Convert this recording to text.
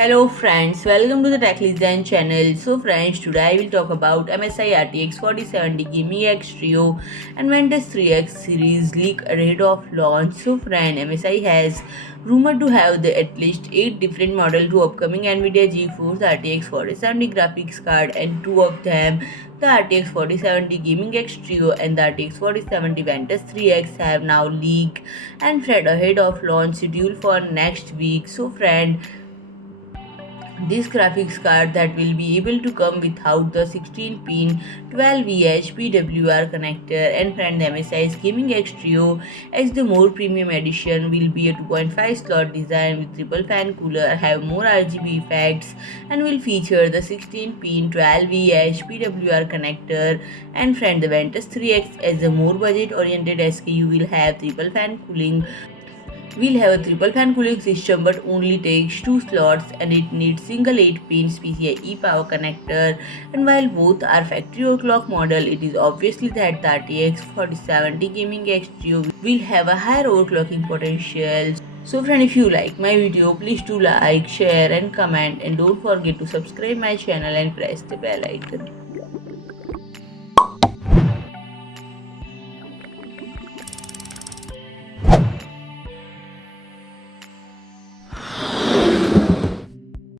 Hello friends, welcome to the Tech Design channel. So friends, today I will talk about MSI RTX 4070 Gaming X Trio and Ventus 3X series leak ahead of launch. So friend, MSI has rumored to have at least 8 different models to upcoming NVIDIA GeForce RTX 4070 graphics card, and two of them, the RTX 4070 Gaming X Trio and the RTX 4070 Ventus 3X, have now leaked and friend ahead of launch schedule for next week. So friend, this graphics card that will be able to come without the 16-pin 12VH PWR connector, and friend, the MSI's Gaming X Trio as the more premium edition will be a 2.5 slot design with triple fan cooler, have more RGB effects, and will feature the 16-pin 12VH PWR connector. And friend, the Ventus 3X as a more budget oriented SKU will have triple fan cooling. Will have a triple fan cooling system but only takes 2 slots, and it needs single 8-pin PCIe power connector. And while both are factory overclock model, it is obviously that the RTX 4070 Gaming X Trio will have a higher overclocking potential. So friend, if you like my video, please do like, share and comment, and don't forget to subscribe my channel and press the bell icon.